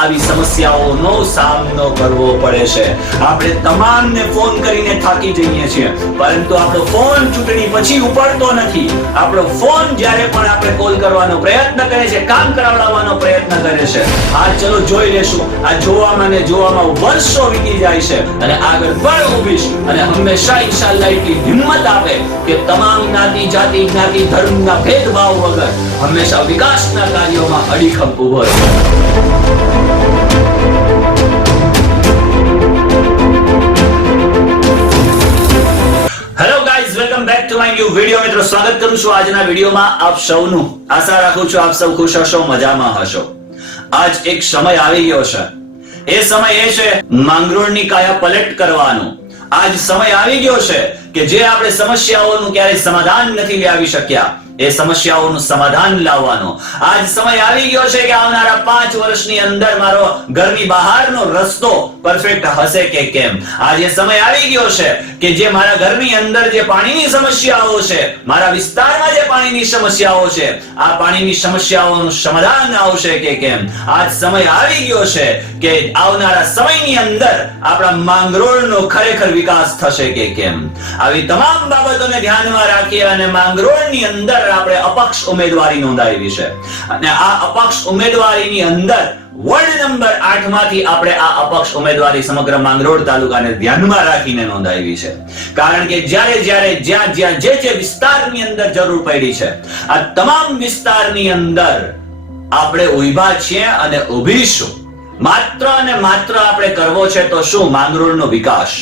આવી સમસ્યાઓનો સામનો કરવો પડે છે. આપણે તમામને ફોન કરીને થાકી જઈએ છીએ. પરંતુ આપણો ફોન ચૂંટણી પછી ઉપાડતો નથી. આપણો ફોન જ્યારે પણ આપણે કોલ કરવાનો પ્રયત્ન કરે છે, કામ કરાવડાવવાનો પ્રયત્ન કરે છે. આ ચલો જોઈ લેશું. આ જોવામાં ને જોવામાં વર્ષો વીતી જાય છે. અને આગળ પણ ઉભીશ. અને હંમેશા ઇન્શાલ્લાહ એટલી હિંમત આપે કે તમામ જ્ઞાતિ, જાતિ, જ્ઞાતિ, ધર્મના ભેદભાવ વગર હંમેશા વિકાસના કાર્યોમાં અડીખમ ઊભો રહે. Welcome back to my new video મિત્રો, સ્વાગત કરું છું આજના વિડિયોમાં આપ સૌનું. આશા રાખું છું આપ સૌ ખુશ હશો, મજામાં હશો. આજ એક સમય આવી ગયો છે. એ સમય એ છે માંગરોળની કાયા પલટ કરવાનો. આજ સમય આવી ગયો છે કે જે આપણે સમસ્યાઓનું ક્યારેય સમાધાન નથી લાવી શક્યા. એ સમસ્યાઓનું સમાધાન લાવવાનો. આજ સમય આવી ગયો છે કે આવનારા પાંચ વર્ષની અંદર મારો ઘરની બહારનો રસ્તો પરફેક્ટ હશે કે કેમ? આજે સમય આવી ગયો છે કે જે મારા ઘરની અંદર જે પાણીની સમસ્યાઓ છે, મારા વિસ્તારમાં જે પાણીની સમસ્યાઓ છે, આ પાણીની સમસ્યાઓનું સમાધાન આવશે કે કેમ? આજ સમય આવી ગયો છે કે આવનારા સમયની અંદર આપણા માંગરોળનો ખરેખર વિકાસ થશે કે કેમ? આવી તમામ બાબતોને ધ્યાનમાં રાખી અને માંગરોળની અંદર આપણે અપક્ષ ઉમેદવારી નોંધાવી છે. અને આ અપક્ષ ઉમેદવારીની અંદર વર્ડ નંબર આઠમાંથી આપણે આ અપક્ષ ઉમેદવારી સમગ્ર માંગરોળ તાલુકાને ધ્યાનમાં રાખીને નોંધાવી છે. કારણ કે જ્યારે જ્યારે જ્યાં જ્યાં જે જે વિસ્તારની અંદર જરૂર પડી છે, આ તમામ વિસ્તારની અંદર આપણે ઊભા છીએ અને ઉભીશું માત્ર અને માત્ર આપણે કરવો છે તો શું? માંગરોળનો વિકાસ.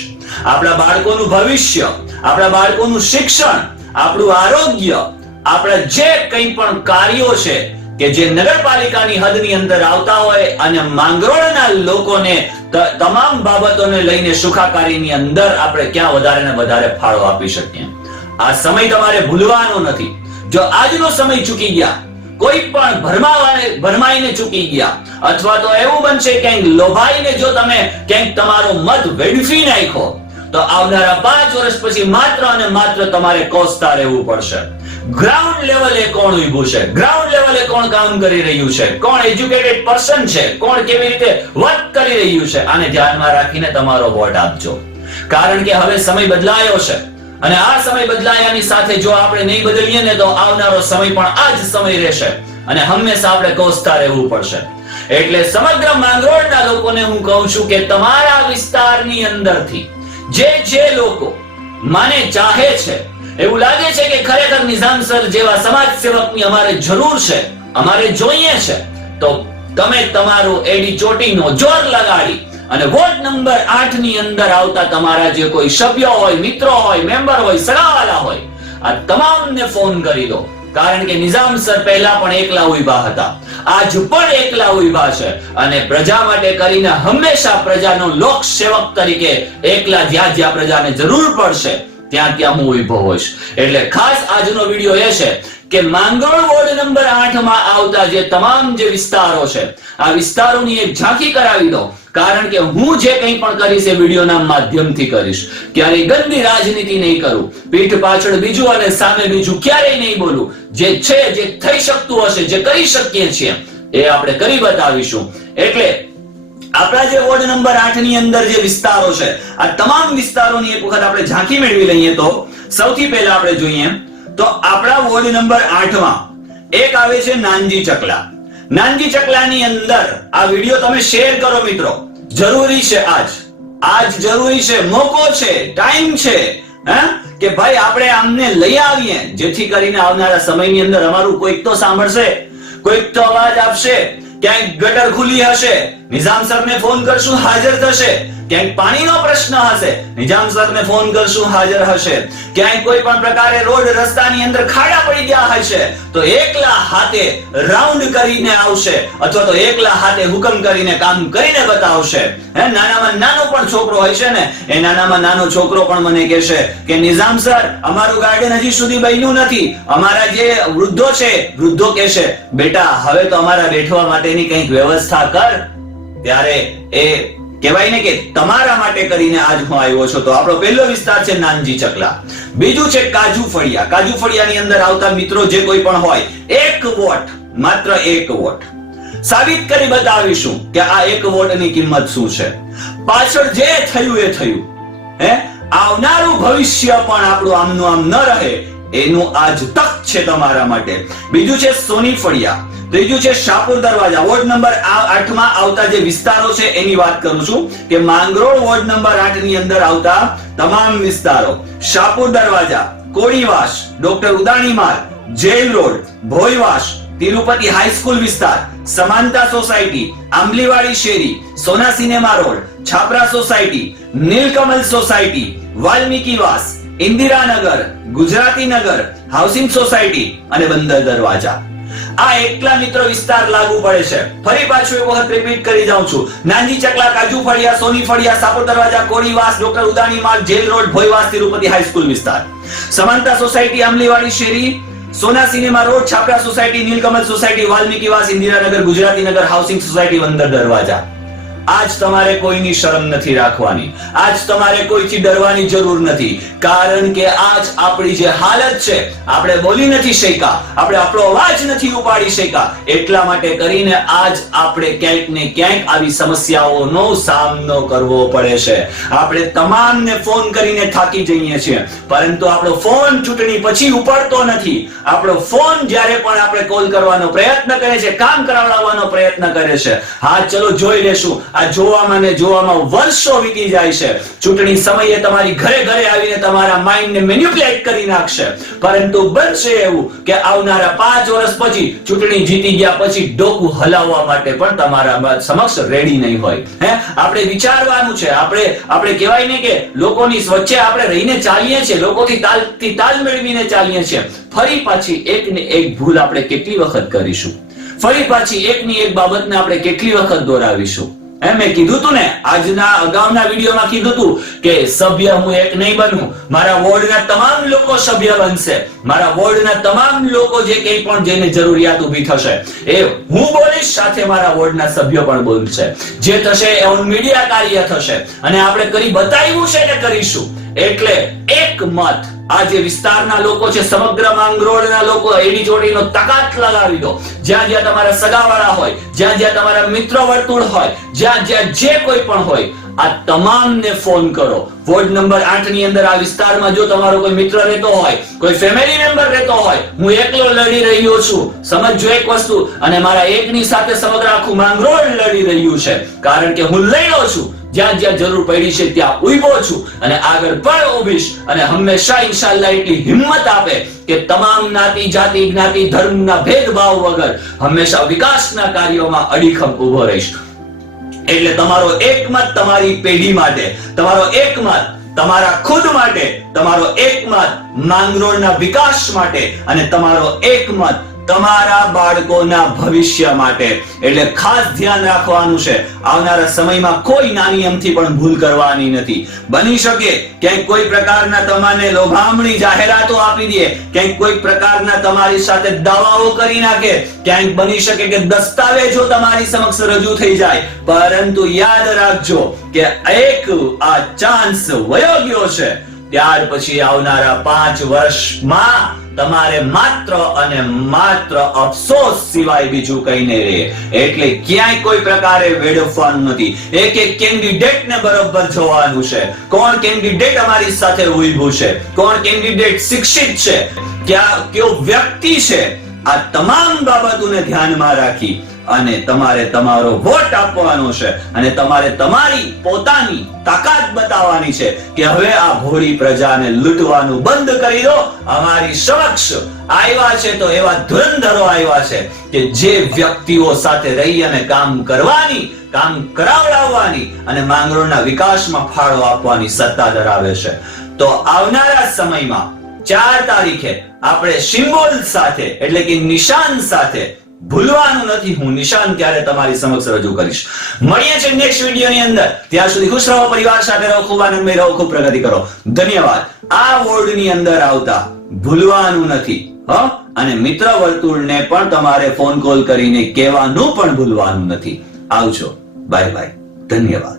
આપણા બાળકોનું ભવિષ્ય, આપણા બાળકોનું શિક્ષણ, આપણું આરોગ્ય આપણા જે કંઈ પણ કાર્યો છે કે જે નગરપાલિકાની હદની અંદર આવતા હોય અને માંગરોળના લોકોને તમામ બાબતોને લઈને સુખાકારીની અંદર આપણે ક્યાં વધારે ને વધારે ફાળો આપી શકીએ. આ સમય તમારે ભૂલવાનો નથી. જો આજનો સમય ચૂકી ગયા, કોઈ પણ ભરમાવાને ભરમાઈને ચૂકી ગયા, અથવા તો એવું બનશે ક્યાંક લોભાઈને જો તમે ક્યાંક તમારો મત વેડફી નાખો તો આવનારા પાંચ વર્ષ પછી માત્ર અને માત્ર તમારે કોસતા રહેવું પડશે. ગ્રાઉન્ડ લેવલે કોણ ઉભું છે? ગ્રાઉન્ડ લેવલે કોણ કામ કરી રહ્યું છે? કોણ એજ્યુકેટેડ પર્સન છે? કોણ કેવી રીતે વર્ક કરી રહ્યું છે? આને ધ્યાનમાં રાખીને તમારો વોટ આપજો. કારણ કે હવે સમય બદલાયો છે. અને આ સમય બદલાયાની સાથે જો આપણે નહીં બદલીએ ને તો આવનારો સમય પણ આ જ સમય રહેશે. અને હંમેશા આપણે કોસતા રહેવું પડશે. એટલે સમગ્ર માંગરોળના લોકોને હું કહું છું કે તમારા વિસ્તારની અંદરથી જે જે લોકો મને ચાહે છે એવું લાગે છે કે ખરેખર નિઝામ જેવા સમાજ સેવકની અમારે જરૂર છે, અમારે જોઈએ છે. તો તમે તમારો એડી ચોટીનો જોર લગાડી અને વોર્ડ નંબર આઠની અંદર આવતા તમારા જે કોઈ સભ્ય હોય, મિત્રો હોય, મેમ્બર હોય, સગાવાલા હોય, આ તમામને ફોન કરી દો. કારણ કે નિઝામ સર પહેલા પણ એકલા ઊભા હતા. આજ પણ એકલા ઊભા છે અને પ્રજા માટે કરીને હંમેશા પ્રજાનો લોક સેવક તરીકે એકલા જ્યાં જ્યાં પ્રજાને જરૂર પડશે ત્યાં ત્યાં હું ઊભો હોઈશ. એટલે ખાસ આજનો વીડિયો એ છે કે માંગરોળ વોર્ડ નંબર આઠમાં આવતા જે તમામ જે વિસ્તારો છે, આ વિસ્તારોની એક ઝાંખી કરાવી દો. કારણ કે હું જે કંઈ પણ કરીશ એ વિડીયોના માધ્યમથી કરીશ. ક્યારેય ગંદી રાજનીતિ નહીં કરું. પીઠ પાછળ બીજું અને સામે બીજું ક્યારેય નહીં બોલું. જે છે, જે થઈ શકતું હશે, જે કરી શકીએ છીએ, એ આપણે કરી બતાવીશું. એટલે આપણા જે વોર્ડ નંબર આઠની અંદર જે વિસ્તારો છે, આ તમામ વિસ્તારોની એક વખત આપણે ઝાંખી મેળવી લઈએ તો સૌથી પહેલા આપણે જોઈએ, તો આપણા વોર્ડ નંબર આઠમાં એક આવે છે નાનજી ચકલા. નાનજી ચકલાની અંદર આ વીડિયો તમે શેર કરો મિત્રો. જરૂરી છે આજ. આજ જરૂરી છે. મોકો છે. ટાઈમ છે. હે? કે ભાઈ આપણે આમને લઈ આવીએ. જેથી કરીને આવનારા સમયની અંદર અમારું કોઈક તો સાંભળશે, કોઈક તો અવાજ આપશે ક્યાંક ગટર ખુલી હશે? નિઝામ સરને ફોન કરશું હાજર થશે. ક્યાંક પાણીનો પ્રશ્ન હશે? નિઝામ સરને ફોન કરશું, હાજર હશે. ક્યાંય કોઈ પણ પ્રકારે રોડ રસ્તાની અંદર ખાડા પડી ગયા હશે, તો એકલા હાથે રાઉન્ડ કરીને આવશે, અથવા તો એકલા હાથે હુકમ કરીને કામ કરીને બતાવશે. હે, નાનામાં નાનો પણ છોકરો હોય છે ને, એ નાનામાં નાનો છોકરો પણ મને કહેશે કે, નિઝામ સર, અમારું ગાર્ડન હજી સુધી બન્યું નથી. અમારા જે વૃદ્ધો છે, વૃદ્ધો કહેશે, બેટા, હવે તો અમારા બેઠવા માટેની કંઈક વ્યવસ્થા કર, ત્યારે એ કહેવાય ને કે તમારા માટે કરીને આજ હું આવ્યો છું. તો આપણો પહેલો વિસ્તાર છે નાનજી ચકલા. બીજું છે કાજુ ફળિયા. કાજુ ફળિયાની અંદર આવતા મિત્રો જે કોઈ પણ હોય, એક વોટ, માત્ર એક વોટ. સાબિત કરી બતાવીશું કે આ એક વોટની કિંમત શું છે. પાછળ જે થયું એ થયું. હે? આવનારું ભવિષ્ય પણ આપણું આમનું આમ ન રહે. એનું આજ તક છે તમારા માટે. બીજું છે સોની ફળિયા. ત્રીજું છે શાપુર દરવાજા. વોર્ડ નંબર આઠમાં આવતા જે વિસ્તારો છે, એની વાત કરું છું કે માંગરોળ વોર્ડ નંબર આઠની અંદર આવતા તમામ વિસ્તારો. શાપુર દરવાજા, Kolivas, doctor Udani Marg, jail road, Bhoyvas, Tirupati high school વિસ્તાર, સમાનતા સોસાયટી, આંબલીવાડી શેરી, Sona cinema road, Chhapra society, Nilkamal society, Valmiki વાસ, ઇન્દિરાનગર, ગુજરાતી નગર, હાઉસિંગ સોસાયટી અને બંદર દરવાજા. આ એકલા મિત્રો વિસ્તાર લાગુ પડે છે. ફરી પાછું એક વખત રિપીટ કરી જાઉં છું. નાની ચકલા, કાજુ ફળિયા, સોની ફળિયા સાપુર દરવાજા Kolivas doctor Udani Marg jail road, Bhoyvas, Tirupati high school વિસ્તાર. સમાનતા સોસાયટી અમલીવાડી શેરી, Sona cinema road, Chhapra society Nilkamal society Valmiki વાસ, ઇન્દિરાનગર, ગુજરાતી નગર હાઉસિંગ સોસાયટી વંદર દરવાજા. આજ તમારે કોઈની શરમ નથી રાખવાની. આજ તમારે કોઈથી ડરવાની જરૂર નથી. કારણ કે આજ આપણી જે હાલત છે, આપણે બોલી નથી શક્યા, આપણે આપણો અવાજ નથી ઉપાડી શક્યા. એટલા માટે કરીને આજ આપણે ક્યાંક ને ક્યાંક આવી સમસ્યાઓનો સામનો કરવો પડે છે. આપણે તમામને ફોન કરીને થાકી જઈએ છીએ. પરંતુ આપણો ફોન ચૂંટણી પછી ઉપાડતો નથી. આપણો ફોન જ્યારે પણ આપણે કોલ કરવાનો પ્રયત્ન કરે છે, કામ કરાવડાવવાનો પ્રયત્ન કરે છે. હા, ચલો જોઈ લેશું. આ જોવામાં ને જોવામાં વર્ષો વીતી જાય છે. ચૂંટણી સમયે તમારી ઘરે ઘરે આવીને તમારા માઇન્ડને મેન્યુપ્યુલેટ કરી નાખશે. પરંતુ બનશે એવું કે આવનારા પાંચ વર્ષ પછી ચૂંટણી જીતી ગયા પછી ડોકું હલાવવા માટે પણ તમારા સમક્ષ રેડી નહીં હોય. હે? આપણે વિચારવાનું છે. આપણે આપણે કહેવાય ને કે લોકોની વચ્ચે આપણે રહીને ચાલીએ છીએ. લોકોથી તાલથી તાલ મેળવીને ચાલીએ છીએ. ફરી પાછી એક ને એક ભૂલ આપણે કેટલી વખત કરીશું? ફરી પાછી એકની એક બાબતને આપણે કેટલી વખત દોરાવીશું? એમ કીધું તું ને, આજના અગાઉના વિડીયોમાં કીધું તું કે સભ્ય હું એક નહીં બનું. મારા વોર્ડના તમામ લોકો સભ્ય બનશે. મારા વોર્ડના તમામ લોકો જે કંઈ પણ જેને જરૂરિયાત ઊભી થશે, એ હું બોલીશ, સાથે મારા વોર્ડના સભ્યો પણ બોલશે. જે થશે એ મીડિયા કાર્ય થશે. અને આપણે કરી બતાવ્યું છે કે કરીશું. એટલે એક આ જે વિસ્તારના લોકો છે, સમગ્ર માંગરોળના લોકો એની જોડીનો તાકાત લગાવી દો. જ્યાં જ્યાં તમારા સગાવાળા હોય, જ્યાં જ્યાં તમારા મિત્ર વર્તુળ હોય, જ્યાં જ્યાં જે કોઈ પણ હોય, આ તમામને ફોન કરો. વોર્ડ નંબર 8 ની અંદર આ વિસ્તારમાં જો તમારો કોઈ મિત્ર રહેતો હોય, કોઈ ફેમિલી મેમ્બર રહેતો હોય, હું એકલો લડી રહ્યો છું. સમજજો એક વસ્તુ, અને મારા એકની સાથે સમગ્ર આખું માંગરોળ લડી રહ્યું છે. કારણ કે હું લડ્યો છું. જ્યાં જ્યાં જરૂર પડી છે ત્યાં ઊભો છું અને આગળ પણ ઉભીશ અને હંમેશા ઇન્શાલ્લાહ એટલી હિંમત આપે કે તમામ જ્ઞાતિ, જાતિ, જ્ઞાતિ, ધર્મના ભેદભાવ વગર હંમેશા વિકાસના કાર્યોમાં અડીખમ ઊભો રહીશ. એટલે તમારો એક મત તમારી પેઢી માટે, તમારો એક મત તમારા ખુદ માટે, તમારો એક મત માંગરોળના વિકાસ માટે અને તમારો એક મત તમારા બાળકોના ભવિષ્ય માટે. એટલે ખાસ ધ્યાન રાખવાનું છે. આવનારા સમયમાં કોઈ નાની અમથી પણ ભૂલ કરવાની નથી. બની શકે ક્યાંક કોઈ પ્રકારના તમારે લોભામણી જાહેરાતો આપી દે ક્યાંક કોઈ પ્રકારના તમારી સાથે દાવાઓ કરી નાખે ક્યાંક બની શકે કે દસ્તાવેજો તમારી સમક્ષ રજૂ થઈ જાય. પરંતુ યાદ રાખજો કે એક આ ચાન્સ વયો ગયો છે. ત્યાર પછી આવનારા પાંચ વર્ષમાં તમારે માત્ર અને માત્ર અફસોસ સિવાય બીજું કઈ નહીં રહે. એટલે ક્યાંય કોઈ પ્રકારે વેડફવાનું નથી. એક એક કેન્ડિડેટ ને બરોબર જોવાનું છે. કોણ કેન્ડિડેટ અમારી સાથે ઉભું છે? કોણ કેન્ડિડેટ શિક્ષિત છે? ક્યાં, કયો વ્યક્તિ છે? આ તમામ બાબતોને ધ્યાનમાં રાખી અને તમારે તમારો વોટ આપવાનો છે અને તમારે તમારી પોતાની તાકાત બતાવવાની છે કે હવે આ ભોળી પ્રજાને લૂંટવાનું બંધ કરી દો, અમારી સમક્ષ આવ્યા છે તો એવા ધુરંધરો આવ્યા છે કે જે વ્યક્તિઓ સાથે રહી અને કામ કરવાની, કામ કરાવડાવવાની અને માંગરોળના વિકાસમાં ફાળો આપવાની સત્તા ધરાવે છે. તો આવનારા સમયમાં ચાર તારીખે આપણે સિમ્બોલ સાથે, એટલે કે નિશાન સાથે ભૂલવાનું નથી. હું નિશાન ત્યારે તમારી સમક્ષ રજૂ કરીશ. મળીએ છીએ નેક્સ્ટ વીડિયો ની અંદર. ત્યાં સુધી ખુશ રહો, પરિવાર સાથે રહો, ખૂબ આનંદમય રહો, ખૂબ પ્રગતિ કરો. ધન્યવાદ. આ વોર્ડની અંદર આવતા ભૂલવાનું નથી, હ? અને મિત્ર વર્તુળને પણ તમારે ફોન કોલ કરીને કહેવાનું પણ ભૂલવાનું નથી. આવજો. બાય બાય ધન્યવાદ.